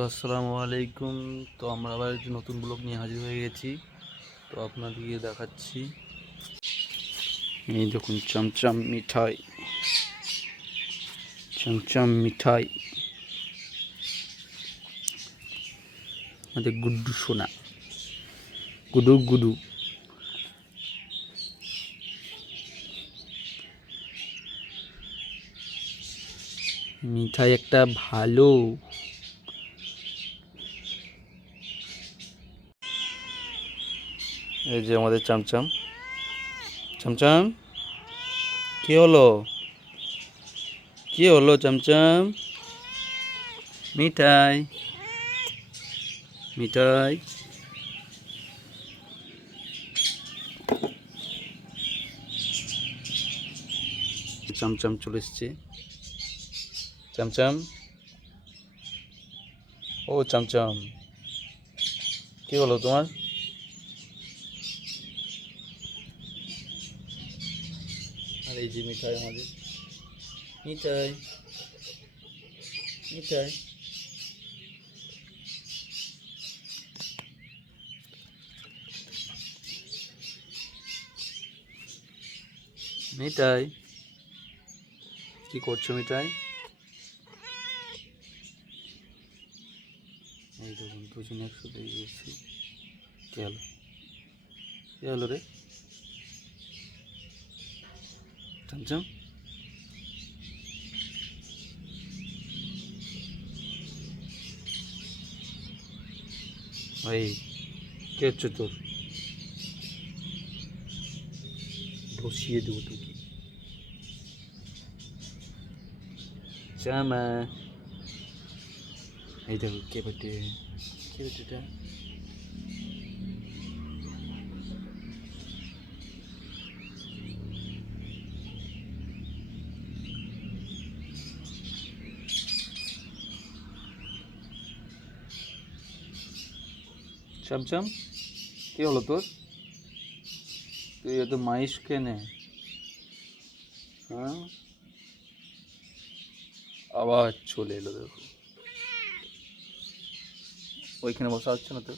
আসসালামু আলাইকুম। তো আমরা আবার একটি নতুন ব্লগ নিয়ে হাজির হয়ে গেছি। তো আপনাদেরকে দেখাচ্ছি, এই দেখুন চমচম মিঠাই, চমচম মিঠাই আমাদের গুড্ডু সোনা, গুডু গুডু। মিঠাই একটা ভালো। এই যে আমাদের চমচম, চমচম কি হলো, কি হলো চমচম? মিঠাই, মিঠাই। চমচম চলে এসছে। চমচম, ও চমচম, কি হলো তোমার? আর এই যে মিঠাই আমাদের, মিঠাই, মিঠাই। মিঠাই, কি করছো মিঠাই? এই দেখুন দুজনে একসাথে গেছি। কি হলো, কি হলো রে চমচম? ভাই কি হচ্ছে তোর? ধসিয়ে দেবো তোকে। জামা, এই দেখো কে বেটে, কে বেটেটা? চমচম কি হলো তোর? তুই এত মাইস কেনে? হ্যাঁ, আবার চলে এলো দেখো। ওইখানে বসা হচ্ছে না তো?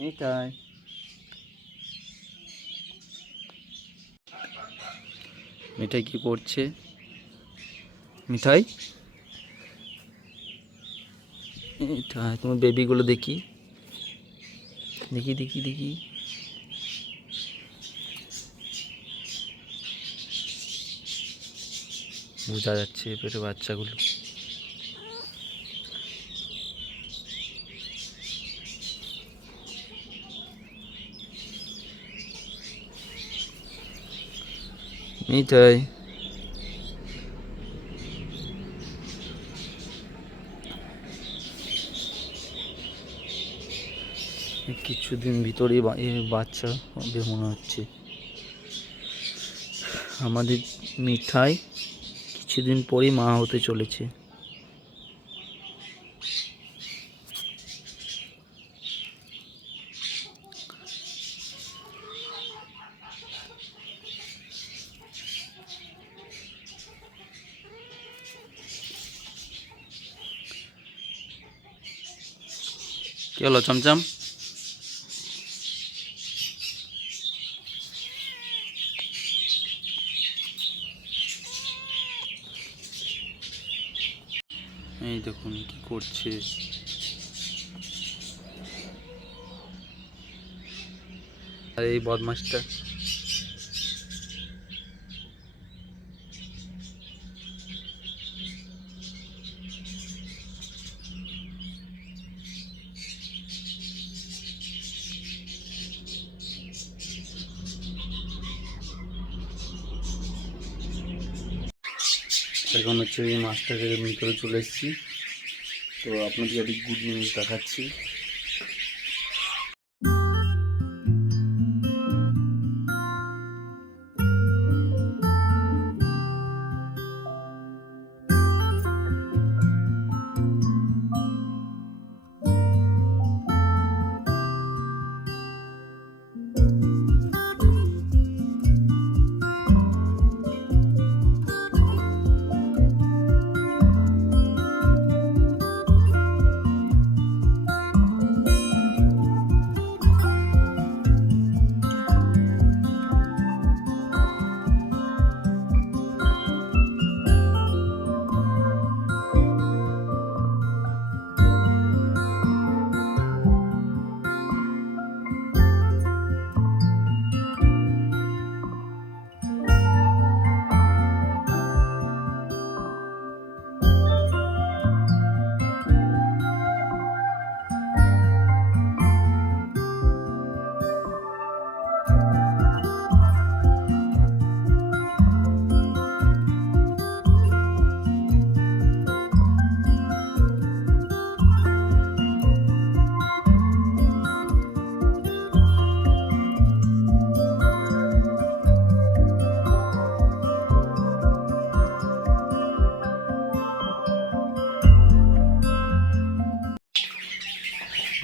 মিঠাই, মিঠাই কি করছে? মিঠাই, মিঠাই তোমার বেবিগুলো দেখি, দেখি দেখি দেখি। বোঝা যাচ্ছে পেটে বাচ্চাগুলো। মিঠাই, কিছুদিন ভিতরেই বাচ্চা হবে মনে হচ্ছে আমাদের মিঠাই। কিছুদিন পরেই মা হতে চলেছে। কি হলো চমচম? এই দেখুন কি করছে। আর এই বদমাসটা এখন হচ্ছে এই মাছটাকে ভিতরে চলে এসেছি। তো আপনাদের একটি গুড নিউজ দেখাচ্ছি।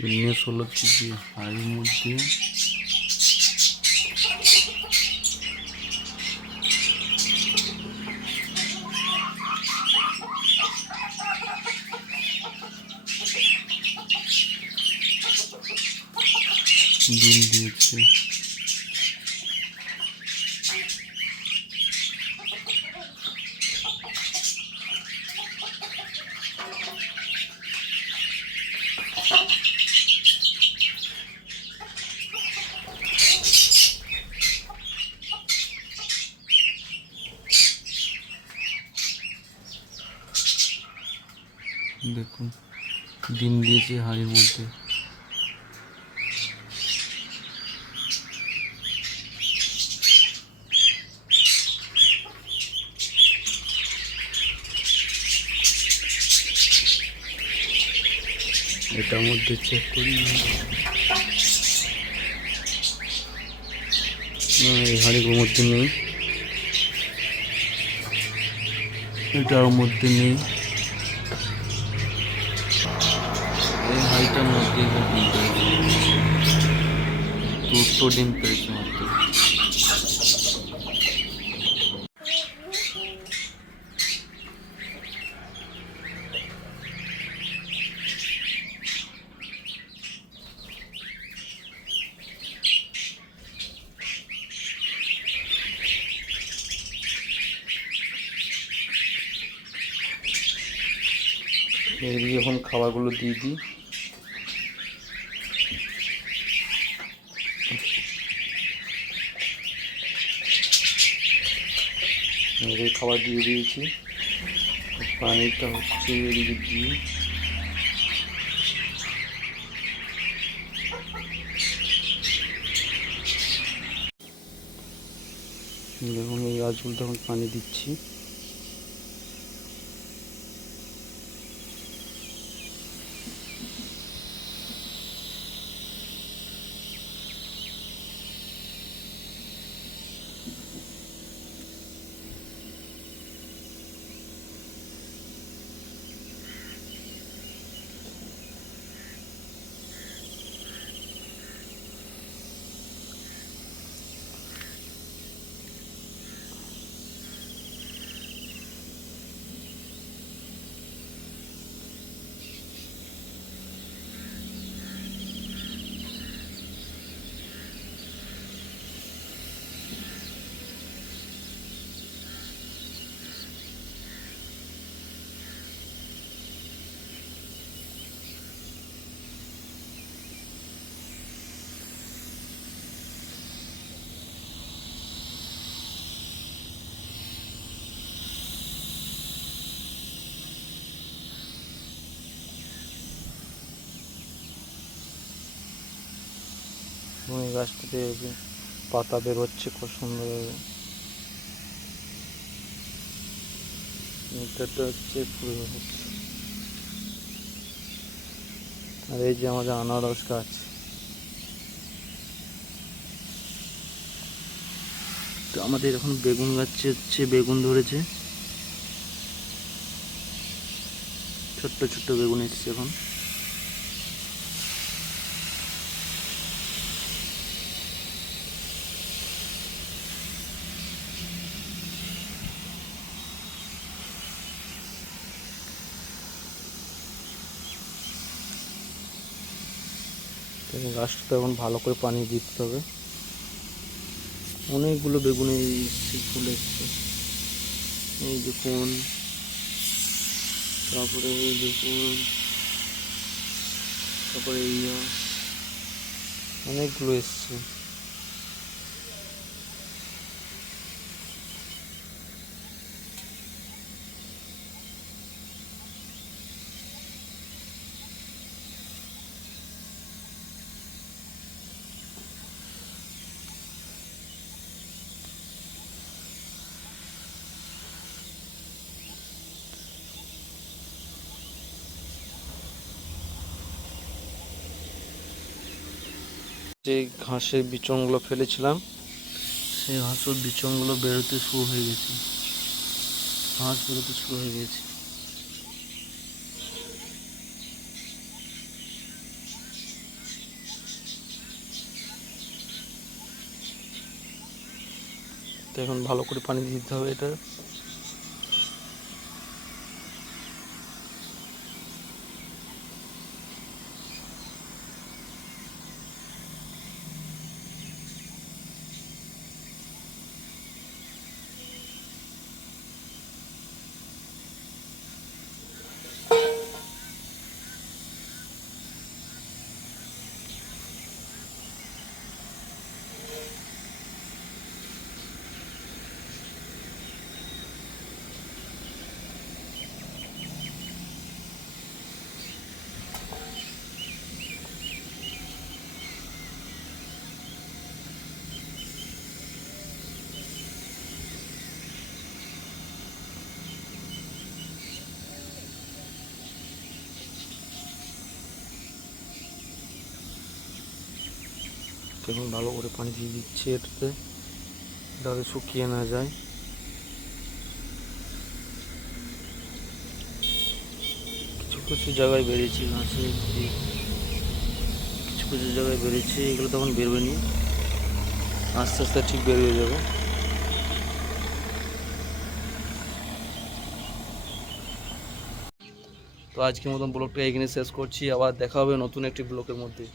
বিজনেস হলো কি যে হাড়ির মধ্যে ডিম দিয়েছে। দেখুন ডিম দিয়েছে হাড়ির মধ্যে। এটার মধ্যে চেক করি এই হাড়ির মধ্যে নেই, এটার মধ্যে নেই, এই হাড়িটার মধ্যে ডিম পেয়েছে, দুটো ডিম পেয়েছে মাত্র। এদিকে এখন খাবারগুলো দিয়ে দিই। এদিকে খাবার দিয়ে দিয়েছি, পানিটা হচ্ছে এদিকে দিয়ে দেখুন এই গাছগুলো এখন পানি দিচ্ছি। এই গাছটাতে পাতা বেরোচ্ছে খুব সুন্দরভাবে। এটা হচ্ছে ফুল গাছ, আর এই যে আমাদের আনারস গাছ। তো আমাদের এখন বেগুন গাছে হচ্ছে বেগুন ধরেছে, ছোট্ট ছোট্ট বেগুন এসছে এখন। গাছটা এখন ভালো করে পানি দিতে হবে। অনেকগুলো বেগুন এসছে, ফুল এসছে, এই দেখুন, তারপরে এই দেখুন, তারপরে এই অনেকগুলো এসছে। যে ঘাসের বিচনগুলো ফেলেছিলাম, সেই ঘাসের বিচনগুলো বেরোতে শুরু হয়ে গেছে, ঘাস বেরোতে শুরু হয়ে গেছে। তো এখন ভালো করে পানি দিতে হবে এটা। এখন ভালো করে পানি দিয়ে দিচ্ছি এটাতে, যাতে শুকিয়ে না যায়। কিছু কিছু জায়গায় বেরিয়েছি ঘাসে, কিছু কিছু জায়গায় বেরিয়েছে, এগুলো তখন বেরোবে নি, আস্তে আস্তে ঠিক বের হয়ে যাবে। তো আজকের মতন ব্লগটা এখানে শেষ করছি, আবার দেখা হবে নতুন একটি ব্লগের মধ্যে।